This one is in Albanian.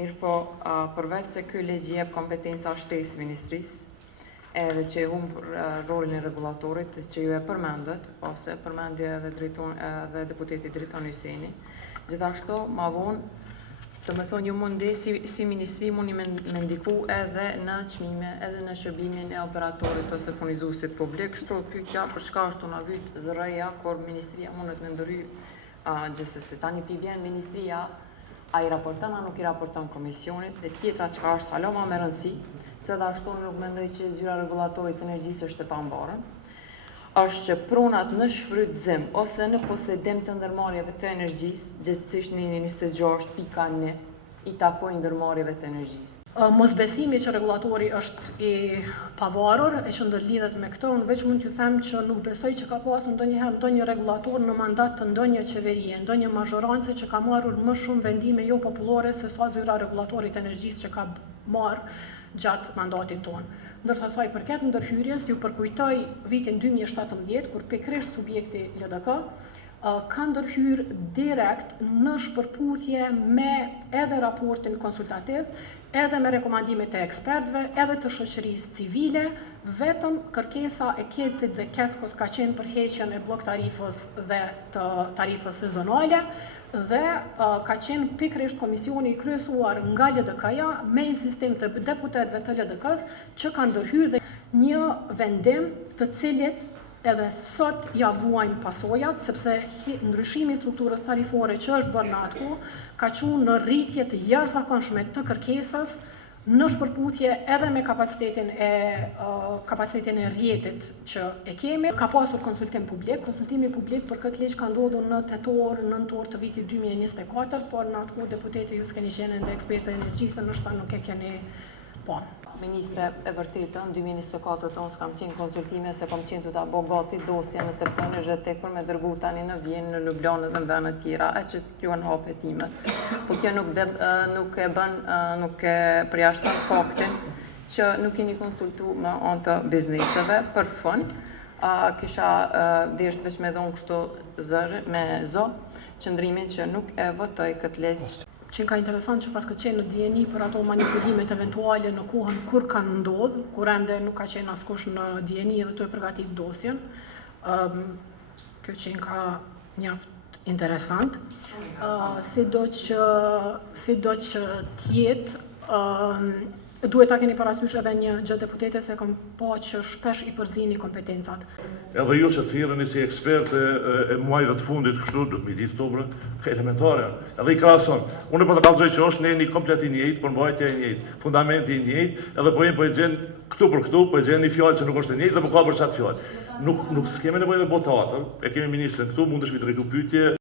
Mirë po, përveç se ky ligj jep kompetenca shtesë ministrisë, edhe që e humbë rolin e regulatorit, që ju e përmendët, ose përmendje edhe deputeti Driton Hyseni. Gjithashtu, ma vonë, të me thonë, ju mundi si ministri mundi me ndiku edhe në çmime, edhe në shërbimin e operatorit ose furnizuesit publik. Shtrot pyetja për çka është na vyt zërëja, kur ministria mundet me ndëry gjithsesi. Tani pi vjen ministria, a i raporton, a nuk i raporton komisionit, dhe tjetra çka është hala ma me rëndësi, se dhe ashtu nuk mendoj që zyra regulatorit të energjisë është e pambarën, është që pronat në shfrytëzim ose në posedim të ndërmarrjeve të energjisë, gjithsesi në 26.1 i takojnë ndërmarrjeve të energjisë. Mosbesimi që regulatori është i pavarur, e që ndërlidhet me këtë, unë veç mund t'ju them që nuk besoj që ka pasur ndonjë regulator në mandat të ndonjë qeverie, ndonjë mazhorance që ka marrur më shumë vendime jo popullore se sa zyra regulatorit të energjisë që ka marrë gjatë mandatit tonë. Ndërsa sa i përket ndërhyrjes, ju përkujtoj vitin 2017, kur pikërisht subjekti LDK ka ndërhyr direkt në shpërputhje me edhe raportin konsultativ, edhe me rekomandimet e ekspertëve, edhe të shoqërisë civile, vetëm kërkesa e KEC-it dhe KESCO-s ka qenë përheqjen e blok tarifës dhe të tarifës sezonale, dhe ka qenë pikërisht komisioni i kryesuar nga LDK-ja me insistim të deputetëve të LDK-s që ka ndërhyrë dhe një vendim të cilit edhe sot ja vuajnë pasojat, sepse ndryshimi i strukturës tarifore që është bërë në atë kohë ka qenë në rritje të jashtëzakonshme të kërkesës në shpërputhje edhe me kapacitetin e rrjetit që e kemi. Ka pasur konsultimi publik për këtë ligj ka ndodhur në tetor, nëntor të vitit 2024, por në atë kohë deputeti ju s'keni qenë dhe ekspertë e energjisë, ndoshta nuk e keni pa. Ministre, e vërtetë, në 2024 tonë s'kam qenë konsultime, se kam qenë të ta bo gati dosje në septembër zhetekër me dërgu tani në Vjenë, në Ljubljanë dhe në vende tjera, e që t'ju në hapë hetimet. Po kjo nuk e përjashton faktin që nuk jeni konsultu me anë të bizneseve për fund. Kisha desht veç me dhonë kështu me qëndrimin që nuk e votoj këtë ligj. Që ka interesant që pas ka qenë në DNI për ato manipulimet eventuale në kohën kur kanë ndodhë, kur ende nuk ka qenë askush në DNI dhe të e përgatit dosjen. Kjo qenë ka njaft interesant. Si do që tjetë, duhet ta keni parasysh edhe një gjë deputete se kam pa që shpesh i përzini kompetencat. Edhe ju që thirreni si ekspert e muajve të fundit kështu, do të mi ditë këto elementare. Edhe i krahason. Unë po të kallëzoj që është në një komplet i njëjtë, por mbajtja e njëjtë, fundamenti i njëjtë, edhe po e gjen këtu për këtu, po e gjen një fjalë që nuk është e njëjtë dhe po ka për çat fjalë. Nuk s'kemi nevojë me botatër, e kemi ministrin këtu, mundesh mi drejtu pyetje.